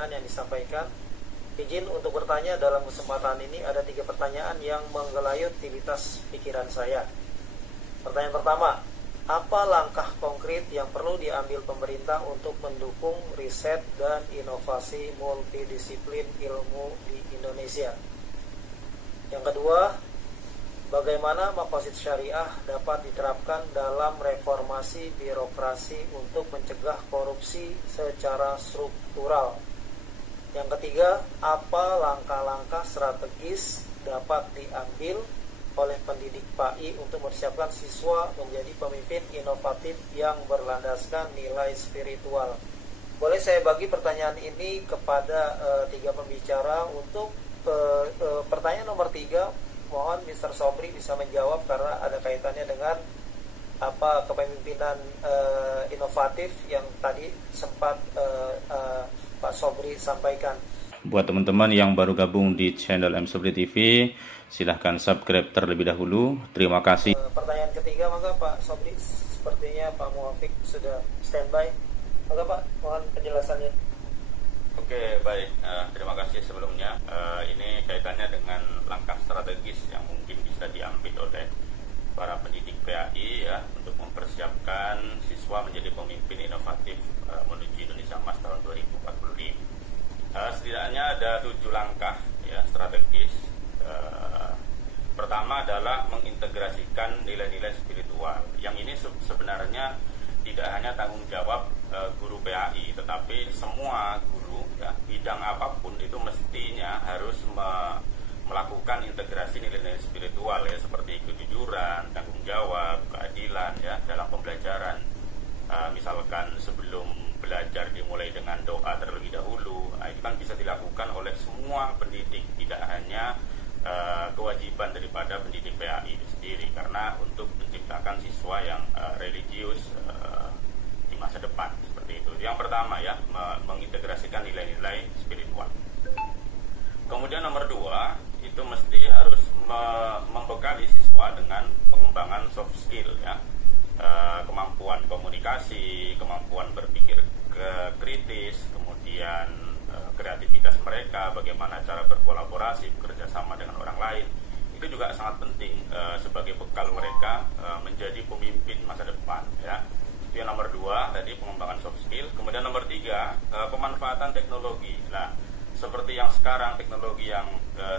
pertanyaan yang disampaikan. Izin untuk bertanya dalam kesempatan ini. Ada 3 pertanyaan yang menggelayut aktivitas pikiran saya. Pertanyaan pertama, apa langkah konkret yang perlu diambil pemerintah untuk mendukung riset dan inovasi multidisiplin ilmu di Indonesia? Yang kedua, bagaimana maqasid syariah dapat diterapkan dalam reformasi birokrasi untuk mencegah korupsi secara struktural? Yang ketiga, apa langkah-langkah strategis dapat diambil oleh pendidik PAI untuk mempersiapkan siswa menjadi pemimpin inovatif yang berlandaskan nilai spiritual? Boleh saya bagi pertanyaan ini kepada 3 pembicara. Untuk pertanyaan nomor 3, mohon Mr. Sobri bisa menjawab karena ada kaitannya dengan kepemimpinan inovatif yang tadi sempat Pak Sobri sampaikan. Buat teman-teman yang baru gabung di channel M Sobri TV, silahkan subscribe terlebih dahulu. Terima kasih. Pertanyaan ketiga, maka Pak Sobri, sepertinya Pak Muafiq sudah standby. Maka Pak, mohon penjelasannya. Oke, baik. Terima kasih sebelumnya. Ini kaitannya dengan langkah strategis yang mungkin bisa diambil oleh para pendidik PAI ya untuk mempersiapkan siswa menjadi pemimpin inovatif menuju Indonesia Emas tahun 2045. Setidaknya ada 7 langkah ya strategis. Pertama adalah mengintegrasikan nilai-nilai spiritual. Yang ini sebenarnya tidak hanya tanggung jawab guru PAI, tetapi semua guru ya, bidang apapun itu mestinya harus melakukan integrasi nilai-nilai spiritual ya, seperti kejujuran, tanggung jawab, keadilan ya dalam pembelajaran. Misalkan sebelum belajar dimulai dengan doa terlebih dahulu. Itu kan bisa dilakukan oleh semua pendidik, tidak hanya kewajiban daripada pendidik PAI itu sendiri, karena untuk menciptakan siswa yang religius di masa depan seperti itu. Yang pertama ya, mengintegrasikan nilai-nilai spiritual. Kemudian nomor 2, itu mesti harus membekali siswa dengan pengembangan soft skill ya. Kemampuan komunikasi, kemampuan berpikir kritis, kemudian kreativitas mereka, bagaimana cara berkolaborasi, bekerja sama dengan orang lain. Itu juga sangat penting sebagai bekal mereka menjadi pemimpin masa depan ya. Itu yang nomor 2 tadi, pengembangan soft skill. Kemudian nomor 3, pemanfaatan teknologi. Nah, seperti yang sekarang teknologi yang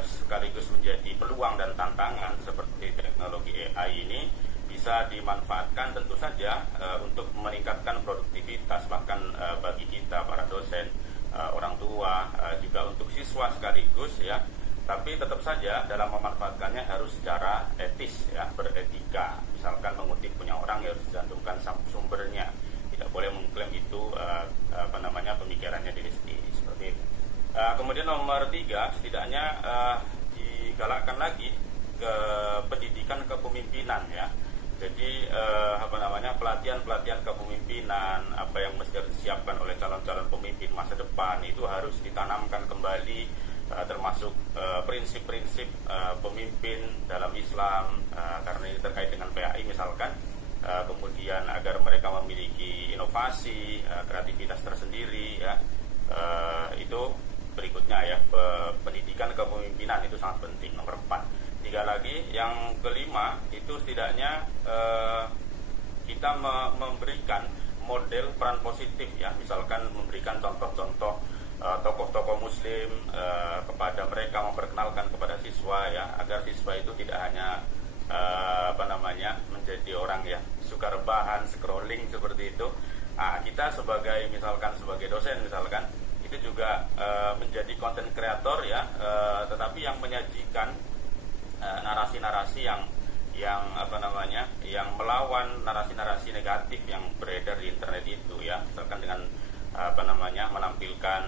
sekaligus menjadi peluang dan tantangan seperti teknologi AI ini bisa dimanfaatkan tentu saja untuk meningkatkan produktivitas, bahkan bagi kita para dosen, orang tua, juga untuk siswa sekaligus ya. Tapi tetap saja dalam memanfaatkannya harus secara etis ya, beretika. Misalkan mengutip punya orang ya harus dicantumkan sumbernya, tidak boleh mengklaim itu pemikirannya diri sendiri seperti itu. Kemudian nomor 3, setidaknya digalakkan lagi ke pendidikan kepemimpinan ya. Jadi pelatihan-pelatihan kepemimpinan, apa yang mesti disiapkan oleh calon-calon pemimpin masa depan itu harus ditanamkan kembali, termasuk prinsip-prinsip pemimpin dalam Islam, karena ini terkait dengan PAI misalkan. Kemudian agar mereka memiliki inovasi, kreativitas tersendiri ya. Itu berikutnya ya, pendidikan kepemimpinan itu sangat penting, nomor 4. 3 lagi, yang kelima itu setidaknya kita memberikan model peran positif ya, misalkan memberikan contoh-contoh tokoh-tokoh muslim kepada mereka, memperkenalkan kepada siswa ya, agar siswa itu tidak hanya menjadi orang yang suka rebahan, scrolling seperti itu. Kita sebagai dosen misalkan itu juga menjadi konten kreator ya, tetapi yang menyajikan narasi-narasi yang melawan narasi-narasi negatif yang beredar di internet itu ya, misalkan dengan menampilkan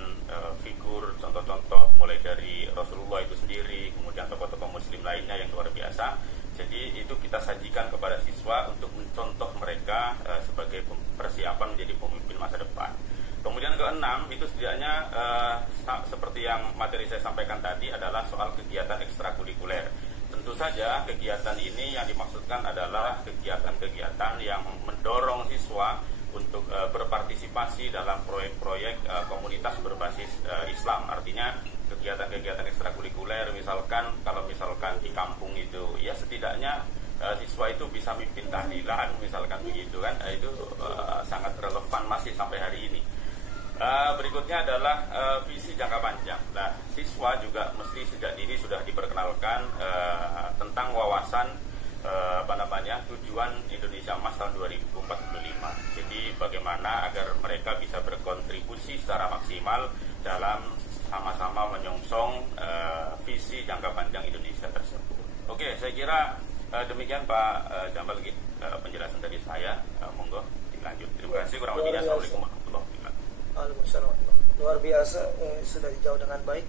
figur, contoh-contoh mulai dari Rasulullah itu sendiri, kemudian tokoh-tokoh muslim lainnya yang luar biasa. Jadi itu kita sajikan kepada siswa untuk mencontoh mereka sebagai persiapan menjadi pemimpin masa depan. Kemudian keenam itu setidaknya seperti yang materi saya sampaikan tadi adalah soal kegiatan ekstrakurikuler. Tentu saja kegiatan ini yang dimaksudkan adalah kegiatan-kegiatan yang mendorong siswa untuk untuk berpartisipasi dalam proyek-proyek komunitas berbasis Islam. Artinya kegiatan-kegiatan ekstrakurikuler, misalkan kalau misalkan di kampung itu ya setidaknya siswa itu bisa mimpin tahlilan misalkan begitu kan, itu sangat relevan masih sampai hari ini. Berikutnya adalah visi jangka panjang. Nah, siswa juga mesti sejak dini sudah diperkenalkan tentang wawasan tujuan Indonesia Emas tahun 2045. Jadi bagaimana agar mereka bisa berkontribusi secara maksimal dalam sama-sama menyongsong visi jangka panjang Indonesia tersebut. Oke, saya kira demikian Pak Jambal, penjelasan dari saya. Monggo dilanjut. Terima kasih. Kurang lebihnya Assalamualaikum warahmatullahi wabarakatuh. Waalaikumsalam. Luar biasa, sudah dijawab dengan baik.